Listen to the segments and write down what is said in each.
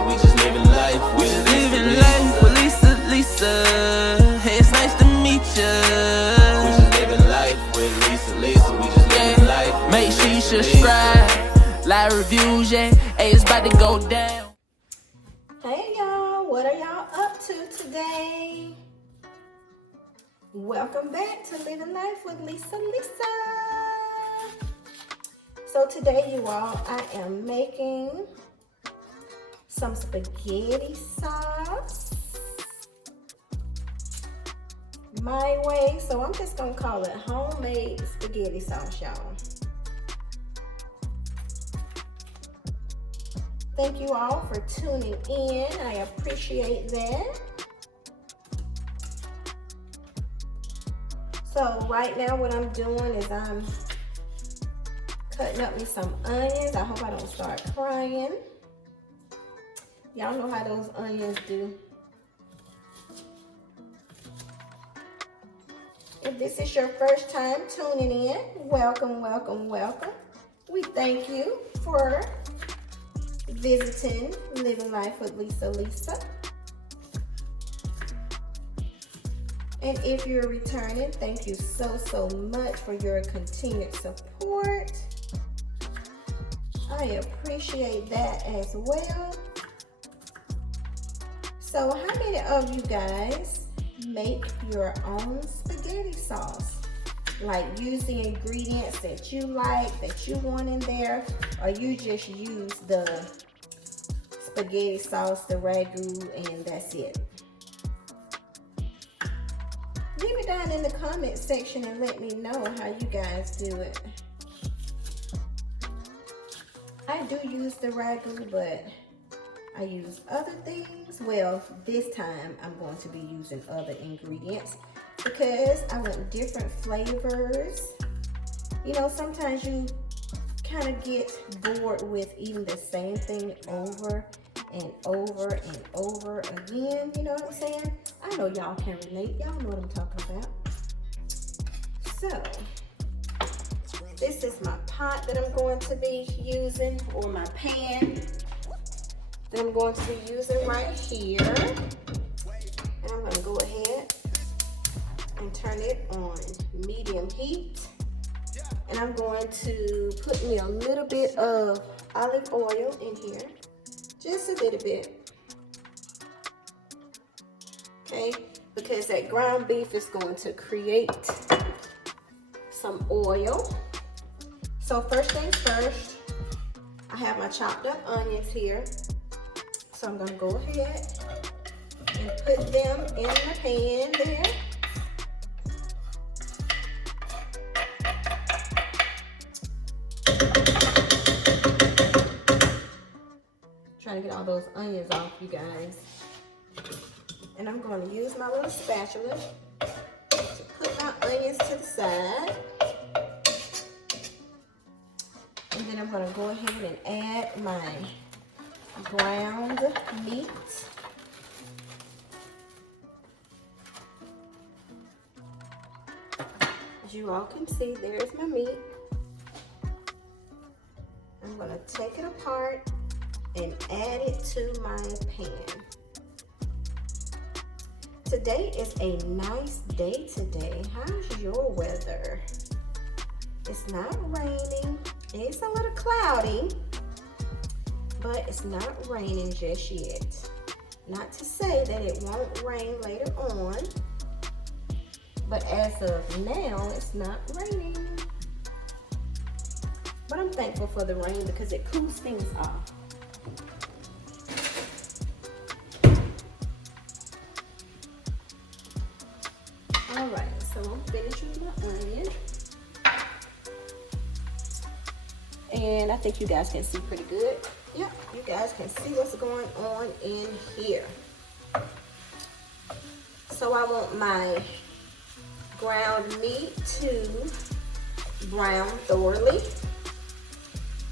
Lisa. We just living life. We just living life with Lisa. Hey, it's nice to meet ya. We just living life with Lisa. We just living life. Make sure you subscribe, like reviews, yeah. Hey, it's about to go down. Hey y'all, what are y'all up to today? Welcome back to Living Life with Lisa. So today, you all, I am making some spaghetti sauce my way. So I'm just gonna call it homemade spaghetti sauce, y'all. Thank you all for tuning in. I appreciate that. So right now what I'm doing is I'm cutting up me some onions. I hope I don't start crying. Y'all know how those onions do. If this is your first time tuning in, welcome, welcome, welcome. We thank you for visiting Living Life with Lisa. And if you're returning, thank you so much for your continued support. I appreciate that as well. So how many of you guys make your own spaghetti sauce? Like use the ingredients that you like, that you want in there, or you just use the spaghetti sauce, the ragu, and that's it. Leave it down in the comment section and let me know how you guys do it. I do use the ragu, but I use other things. Well, this time I'm going to be using other ingredients because I want different flavors. You know, sometimes you kind of get bored with eating the same thing over and over and over again. You know what I'm saying? I know y'all can relate. Y'all know what I'm talking about. So, this is my pot that I'm going to be using, or my pan that I'm going to be using right here. And I'm going to go ahead and turn it on medium heat. And I'm going to put me a little bit of olive oil in here. Just a little bit. Okay, because that ground beef is going to create some oil. So first things first, I have my chopped up onions here. So I'm gonna go ahead and put them in the pan there. Trying to get all those onions off, you guys. And I'm going to use my little spatula to put my onions to the side. And then I'm going to go ahead and add my ground meat. As you all can see, there's my meat. I'm going to take it apart and add it to my pan. Today is a nice day today. How's your weather? It's not raining. It's a little cloudy, but it's not raining just yet. Not to say that it won't rain later on, but as of now, it's not raining. But I'm thankful for the rain because it cools things off. Alright, so I'm finished with my onion. And I think you guys can see pretty good. Yep, you guys can see what's going on in here. So I want my ground meat to brown thoroughly.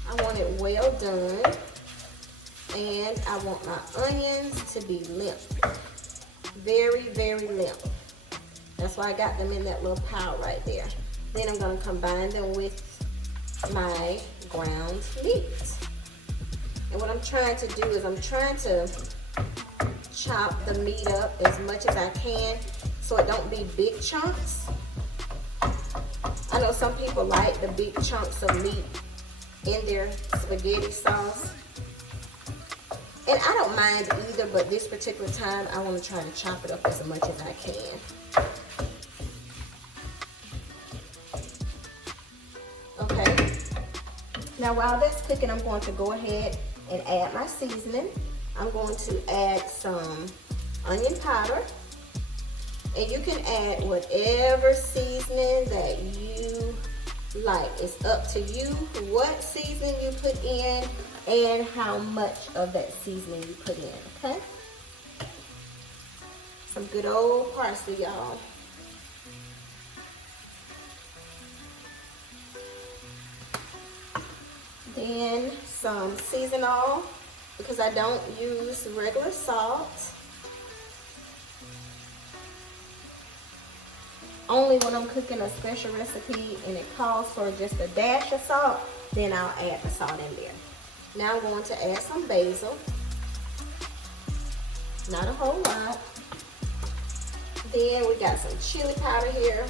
I want it well done. And I want my onions to be limp. Very, very limp. That's why I got them in that little pile right there. Then I'm going to combine them with my ground meat. And And what I'm trying to do is I'm trying to chop the meat up as much as I can so it don't be big chunks. I know some people like the big chunks of meat in their spaghetti sauce. And I don't mind either, but this particular time I want to try to chop it up as much as I can. Okay. Now while that's cooking, I'm going to go ahead and add my seasoning. I'm going to add some onion powder. And you can add whatever seasoning that you like. It's up to you what seasoning you put in and how much of that seasoning you put in, okay? Some good old parsley, y'all. Then some seasoned oil, because I don't use regular salt. Only when I'm cooking a special recipe and it calls for just a dash of salt, then I'll add the salt in there. Now I'm going to add some basil. Not a whole lot. Then we got some chili powder here.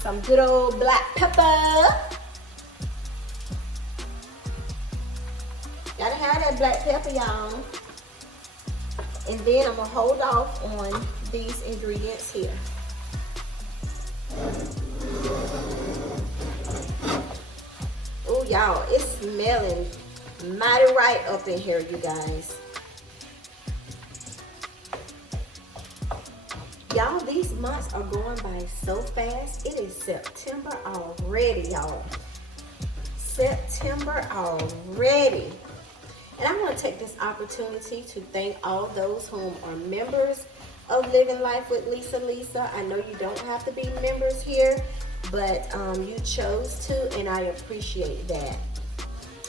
Some good old black pepper. Gotta have that black pepper, y'all. And then I'm gonna hold off on these ingredients here. Oh, y'all, it's smelling mighty right up in here, you guys. Y'all, these months are going by so fast. It is September already, y'all. September already. And I'm going to take this opportunity to thank all those whom are members of Living Life with Lisalisa. I know you don't have to be members here, but you chose to, and I appreciate that.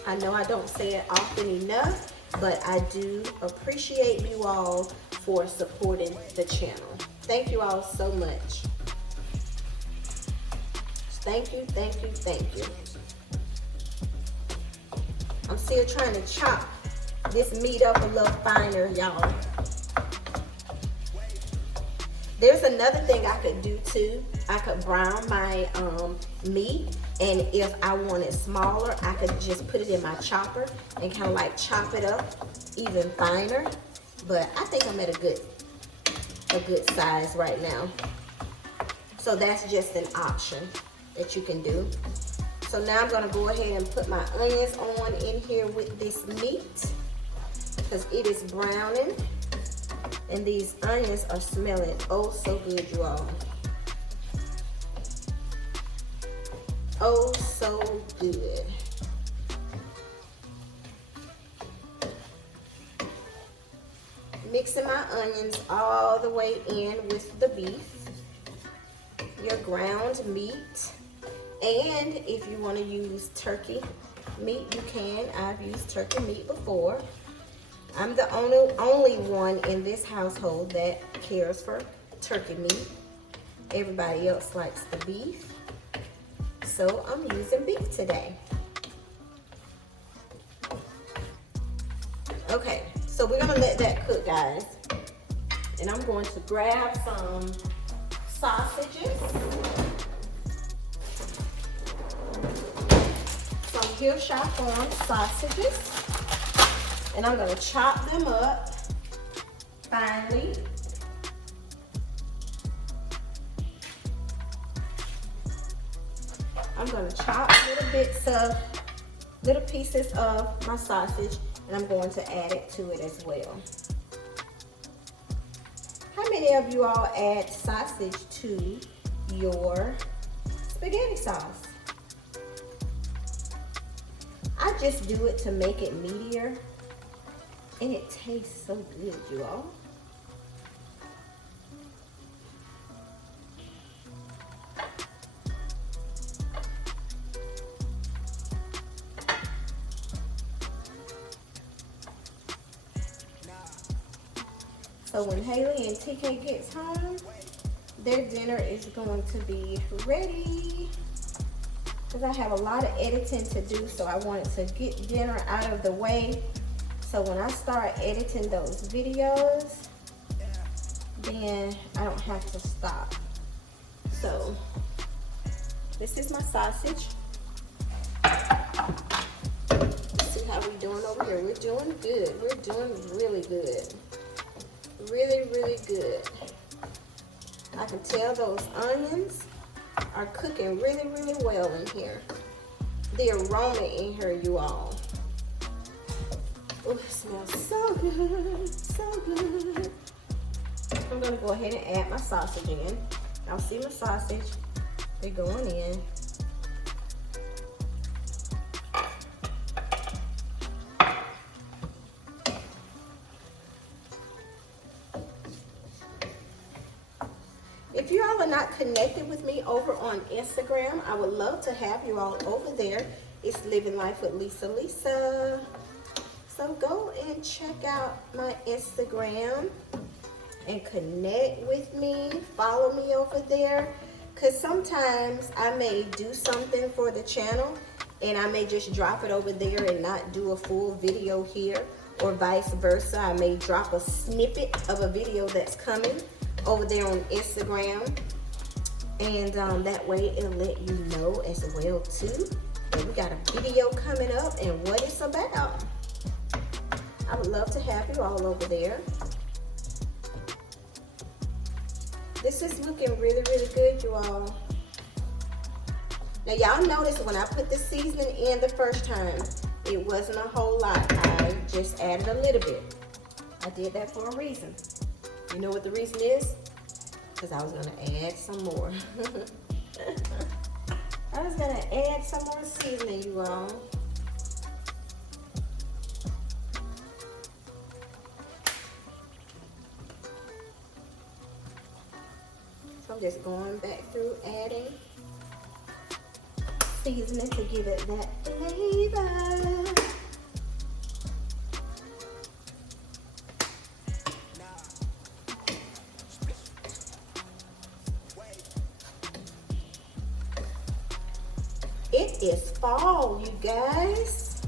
I know I don't say it often enough, but I do appreciate you all for supporting the channel. Thank you all so much. Thank you, thank you, thank you. I'm still trying to chop this meat up a little finer, y'all. There's another thing I could do too. I could brown my meat, and if I want it smaller, I could just put it in my chopper and kind of like chop it up even finer. But I think I'm at a good size right now. So that's just an option that you can do. So now I'm gonna go ahead and put my onions on in here with this meat because it is browning. And these onions are smelling oh so good, you all. Oh, so good. Mixing my onions all the way in with the beef, your ground meat, and if you want to use turkey meat, you can. I've used turkey meat before. I'm the only one in this household that cares for turkey meat. Everybody else likes the beef. So I'm using beef today. Okay, so we're gonna let that cook, guys. And I'm going to grab some sausages. Some Hillshire Farm sausages. And I'm gonna chop them up finely. I'm gonna chop little pieces of my sausage, and I'm going to add it to it as well. How many of you all add sausage to your spaghetti sauce? I just do it to make it meatier. And it tastes so good, you all. So when Haley and TK gets home, their dinner is going to be ready. because I have a lot of editing to do, so I wanted to get dinner out of the way. So when I start editing those videos, then I don't have to stop. So this is my sausage. Let's see how we're doing over here. We're doing good. We're doing really good. Really, really good. I can tell those onions are cooking really, really well in here. The aroma in here, you all. Oh, it smells so good, so good. I'm gonna go ahead and add my sausage in. I'll see my sausage. They're going in. If you all are not connected with me over on Instagram, I would love to have you all over there. It's Living Life with Lisalisa. So go and check out my Instagram and connect with me. Follow me over there. Because sometimes I may do something for the channel and I may just drop it over there and not do a full video here, or vice versa. I may drop a snippet of a video that's coming over there on Instagram, and that way it'll let you know as well too that we got a video coming up and what it's about. I would love to have you all over there. This is looking really, really good, you all. Now y'all notice when I put the seasoning in the first time, it wasn't a whole lot. I just added a little bit. I did that for a reason. You know what the reason is? Because I was going to add some more. I was going to add some more seasoning, you all. So I'm just going back through adding seasoning to give it that flavor. It is fall, you guys.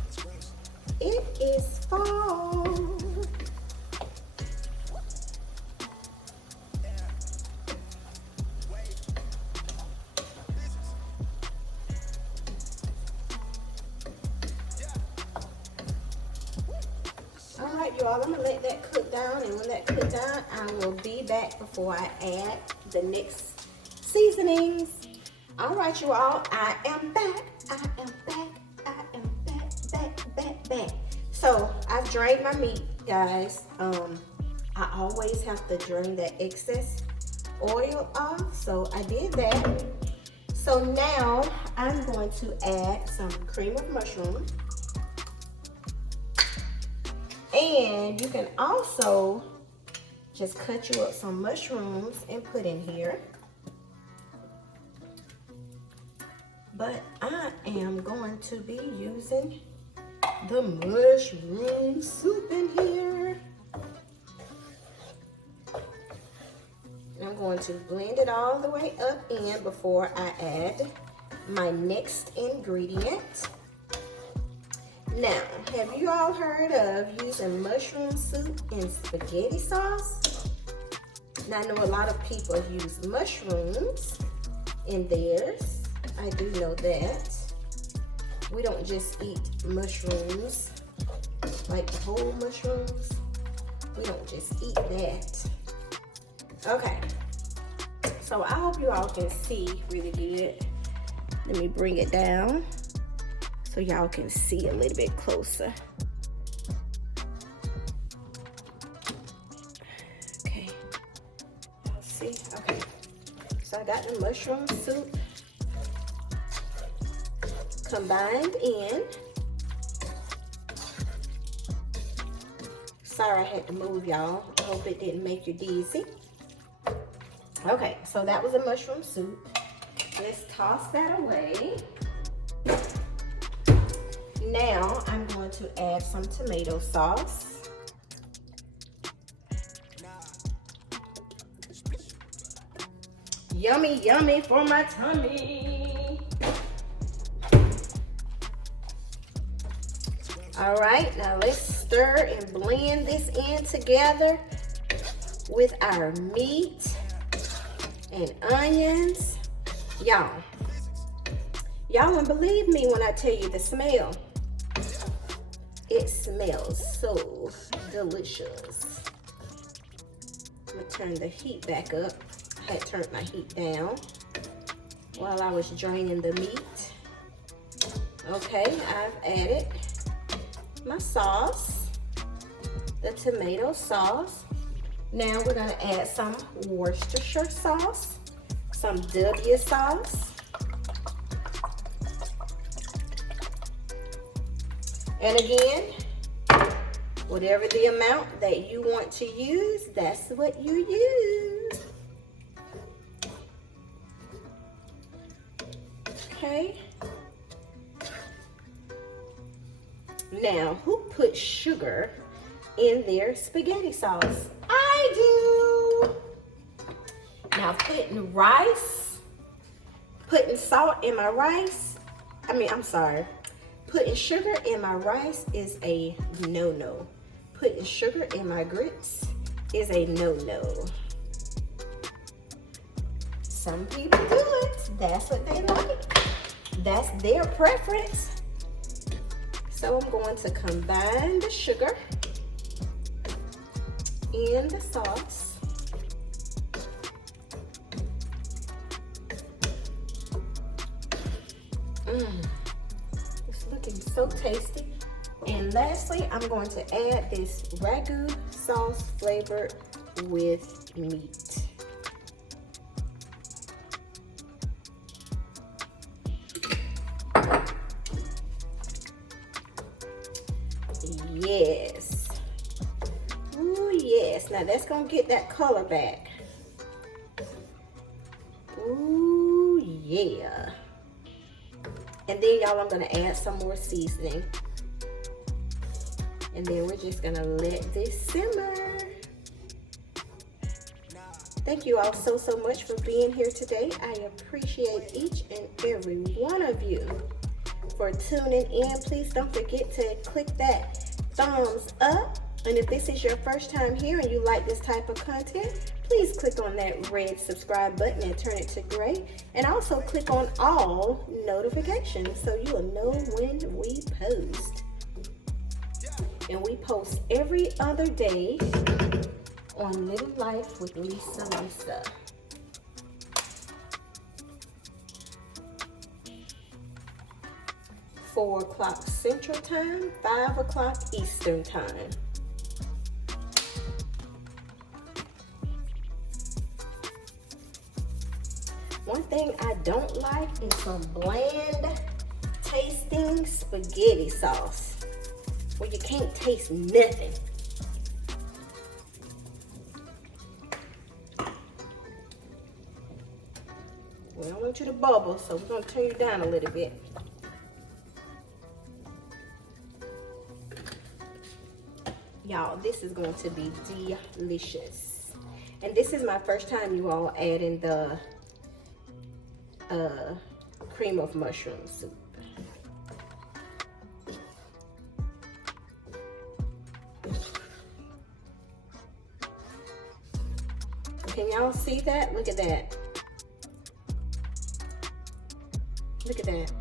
It is fall. All right, you all, I'm gonna let that cook down, and when that cooks down, I will be back before I add the next seasonings. All right, you all, I am back. Back. So I've drained my meat, guys. I always have to drain that excess oil off, so I did that. So now I'm going to add some cream of mushroom. And you can also just cut you up some mushrooms and put in here. But I am going to be using the mushroom soup in here. And I'm going to blend it all the way up in before I add my next ingredient. Now, have you all heard of using mushroom soup in spaghetti sauce? Now, I know a lot of people use mushrooms in theirs. I do know that. We don't just eat mushrooms, like the whole mushrooms. We don't just eat that. Okay, so I hope you all can see really good. Let me bring it down so y'all can see a little bit closer. Okay, y'all see? Okay, so I got the mushroom soup combined in. Sorry I had to move, y'all. I hope it didn't make you dizzy. Okay, so that was a mushroom soup. Let's toss that away. Now I'm going to add some tomato sauce. Yummy, yummy for my tummy. All right, now let's stir and blend this in together with our meat and onions. Y'all won't believe me when I tell you the smell. It smells so delicious. I'm gonna turn the heat back up. I had turned my heat down while I was draining the meat. Okay, I've added my sauce, the tomato sauce. Now we're gonna add some Worcestershire sauce, some W sauce, and again, whatever the amount that you want to use, that's what you use. Okay. Now, who put sugar in their spaghetti sauce? I do. Now, putting salt in my rice, putting sugar in my rice is a no-no. Putting sugar in my grits is a no-no. Some people do it. That's what they like. That's their preference. So I'm going to combine the sugar and the sauce. It's looking so tasty. And lastly, I'm going to add this ragu sauce flavored with meat. Yes. Ooh, yes. Now that's gonna get that color back. Ooh, yeah. And then y'all, I'm gonna add some more seasoning. And then we're just gonna let this simmer. Thank you all so much for being here today. I appreciate each and every one of you for tuning in. Please don't forget to click that thumbs up. And if this is your first time here and you like this type of content, please click on that red subscribe button and turn it to gray. And also click on all notifications so you will know when we post. And we post every other day on Living Life with Lisa. 4 o'clock Central Time, 5 o'clock Eastern Time. One thing I don't like is some bland tasting spaghetti sauce where you can't taste nothing. We don't want you to bubble, so we're gonna turn you down a little bit. Y'all, this is going to be delicious. And this is my first time, you all, adding the cream of mushroom soup. Can y'all see that? Look at that. Look at that.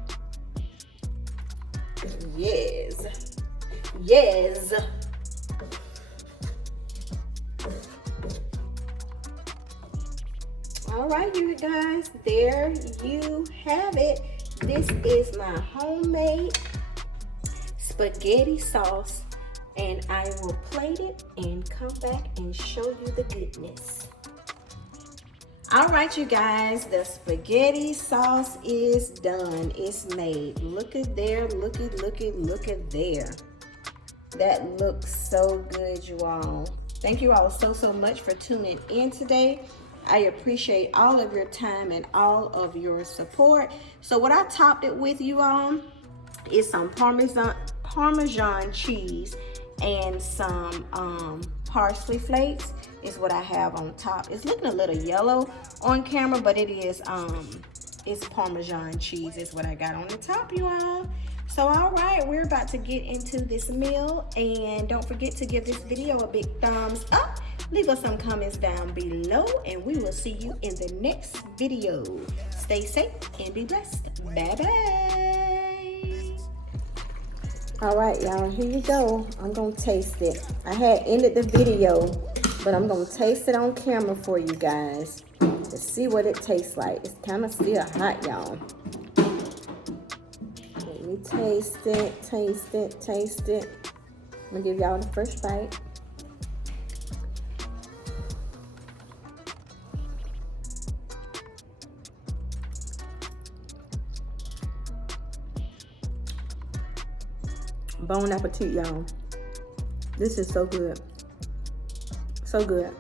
Yes. Yes. All right, you guys, there you have it. This is my homemade spaghetti sauce, and I will plate it and come back and show you the goodness. All right, you guys, the spaghetti sauce is done. It's made. Look at there, look at there. That looks so good, you all. Thank you all so much for tuning in today. I appreciate all of your time and all of your support. So what I topped it with, you all, is some Parmesan cheese and some parsley flakes is what I have on top. It's looking a little yellow on camera, but it is it's Parmesan cheese is what I got on the top, you all. So all right, we're about to get into this meal, and don't forget to give this video a big thumbs up. Leave us some comments down below, and we will see you in the next video. Stay safe and be blessed. Bye-bye. All right, y'all, here you go. I'm gonna taste it. I had ended the video, but I'm gonna taste it on camera for you guys to see what it tastes like. It's kind of still hot, y'all. Let me taste it, taste it, taste it. I'm gonna give y'all the first bite. Bon appetit, y'all. This is so good. So good.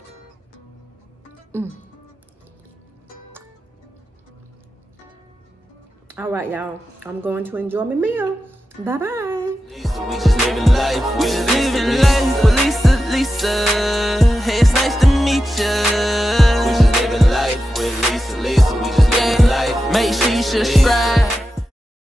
All right, y'all. I'm going to enjoy my meal. Bye-bye. We just living life. We just living life with Lisa. Hey, it's nice to meet ya. We just living life with Lisa. We just living life. Make sure you subscribe.